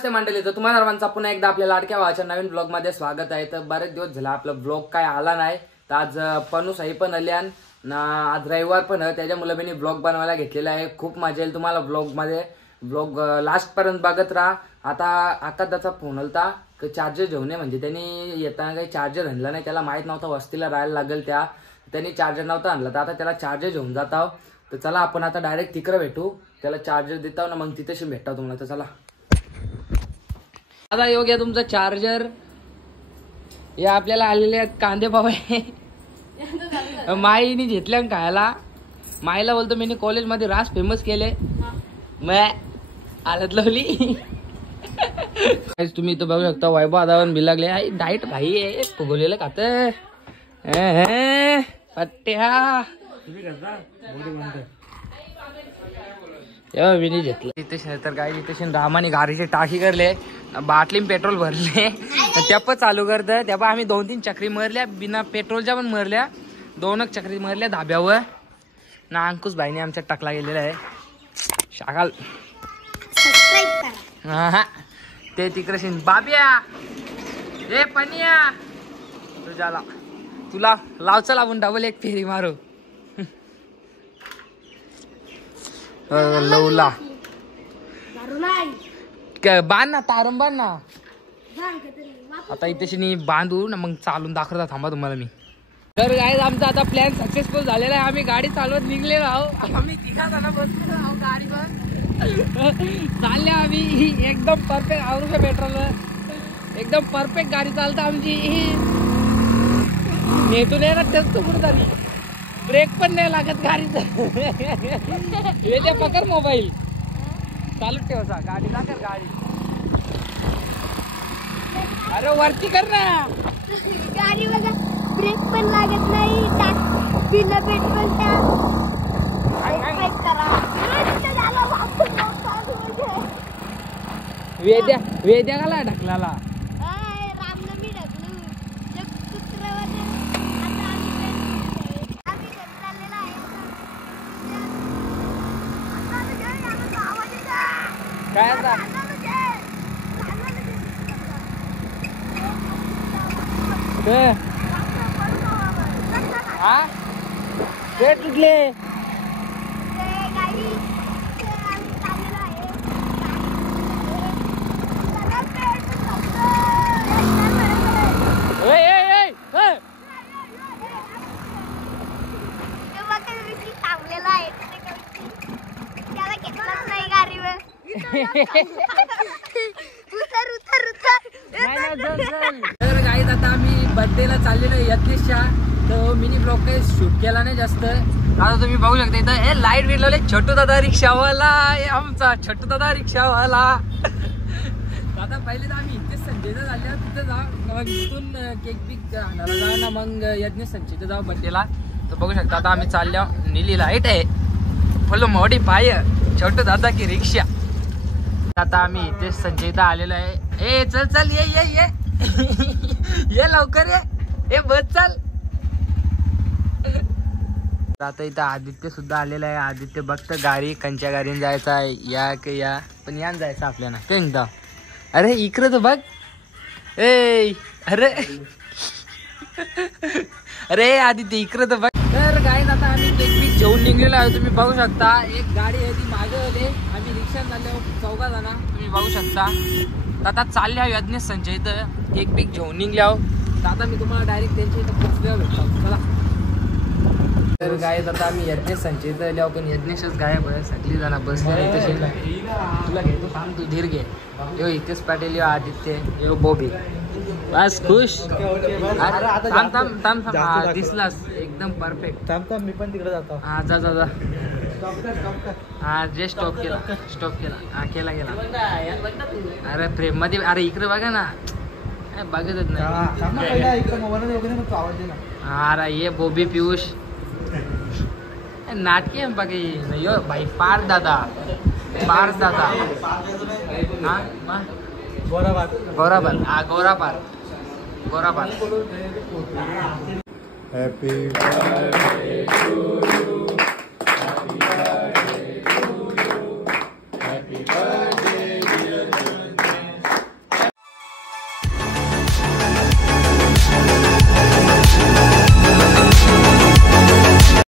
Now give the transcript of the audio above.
नमस्ते मंडळी, तर तुम्हाला सर्वांचा पुन्हा एकदा आपल्या लाडक्या भावाच्या नवीन ब्लॉग मध्ये स्वागत आहे। तर बरेच दिवस झाला आपला ब्लॉग काय आला नाही, तर आज पनू साई पण आल्यान ना, आज रविवार पण त्याच्यामुळे मी ब्लॉग बनवायला घेतलेला आहे। खूप मजा येईल तुम्हाला ब्लॉग मध्ये, ब्लॉग लास्ट पर्यंत बघत राहा। आता आकादाचा फोन आलता की चार्जर घेऊन ये, म्हणजे त्यांनी येताना काही चार्जर आणला नाही, त्याला माहित नव्हतं वस्तीला राहायला लागेल, त्यांनी चार्जर नव्हता आणला, तर आता त्याला चार्जर घेऊन जात आहोत। तर चला आपण आता डायरेक्ट तिकडे भेटू, त्याला चार्जर देता ना, मग तिथेशी भेटता तुम्हाला। तर चला आता येऊ घ्या तुमचा चार्जर। हे आपल्याला आलेले कांदे पाव आहे, माईने घेतल्या खायला। माईला बोलतो मी कॉलेजमध्ये रास फेमस केले, मैं आलत लावली। तुम्ही इथं बघू शकता वैभव आदावन बी लागले, डाईट भाई आहे, फुगवलेलं खात पट्ट्या विनी घेतलं इथे। तर काय इथे रामाने गाडीची टाकी करले, बाटली पेट्रोल भरले, त्याप चालू करत। त्यापा आम्ही 2-3 चक्री मारल्या, बिना पेट्रोलच्या पण मारल्या, 2 चक्री मारल्या धाब्यावर ना। अंकुश भाईने आमच्या टाकला गेलेला आहे शाकाल। हा ते तिकडे बाब्या ए पनिया तुझ्याला, तुला लावचं लावून डबल एक फेरी मारू लवला बांध ना, तारून बांध ना। आता इथे बांधू ना, मग चालून दाखवता थांबा तुम्हाला मी। तर गाईज आमचा आता प्लॅन सक्सेसफुल झालेला आहे, आम्ही गाडी चालवत निघलेलो आहोत। आम्ही 3 जण बसलेलो आहोत गाडीवर, चालले आम्ही एकदम परफेक्ट आवरूच्या पेट्रोलवर, एकदम परफेक्ट गाडी चालतं आमची। नेतून आहे ना तेच तो कुठं झाली, ब्रेक पण नाही लागत गाडीचं। येते पकड मोबाईल चालू ठेवसा, गाडी लागेल गाडी। अरे वरती कर ना गाडी, बघा ब्रेक पण लागत नाही, बिना पेट्रोलच्या वेद्या गाला ढकलाला काय आता हा पेट तुटले तर गाईज आता आम्ही बर्थडेला चाललेलो यज्ञेशच्या, तर मिनी ब्लॉग काही शूट केला नाही जास्त। आता तुम्ही बघू शकता इथं हे लाईट बीट लावले, छोटू दादा रिक्षावाला, आमचा छोटू दादा रिक्षावाला। आता पहिले तर आम्ही इथेच संजयला झाल्या, तिथं जा, मग तिथून केक बिक आणायला जा ना, मग यज्ञेश संजयचं जाऊ बर्थडेला। तर बघू शकता आता आम्ही चालल्या, नीली लाईट आहे, फुल मोठी पाय, छोटू दादा की रिक्षा। आता आम्ही इथे संजयता आलेलो आहे। ए चल चल ये ये ये ये लवकर ये बस चल। आता इथं आदित्य सुद्धा आलेला आहे। आदित्य बघत गाडी कंच्या गाडीने जायचा आहे, या की या पण यान जायचं आपल्याला एकदा। अरे इकडे तर बघ, ए अरे अरे आदित्य इकडे तर बघ। तर गाईज आता आम्ही केक पीक घेऊन निघलेलो आहे, तुम्ही बघू शकता। एक गाडी आहे ती मागे होते, आम्ही रिक्षात चाललो 4 जण, तुम्ही बघू शकता। आता चालले आहो यज्ञेश संजय इथं केक पीक घेऊन निघले आहो। तर आता मी तुम्हाला डायरेक्ट त्यांच्या इथं पोचल्यावर भेटतो, चला। तर गाईज आता आम्ही यज्ञेश संजय इथं आलो, पण यज्ञेशच गायब आहे, सगळी जण बसले इथे। तुला घेतो थांब, तू धीर घे। यो इथेच पाटील, यो आदित्य, यो बॉबी, बस खुश। थांब थांब थांब थांब, दिसलास एकदम परफेक्ट। थांब मी पण तिकडे जातो। हा जा जा जा, हा जे स्टॉप केला हा केला गेला। अरे प्रेम मध्ये, अरे इकडे बघा ना, बघतच नाही। अरे ये बॉबी पियुष नाटकी आहे बाकी यो भाई, पार्थ दादा हा गोराबार हा गोराबार Happy birthday to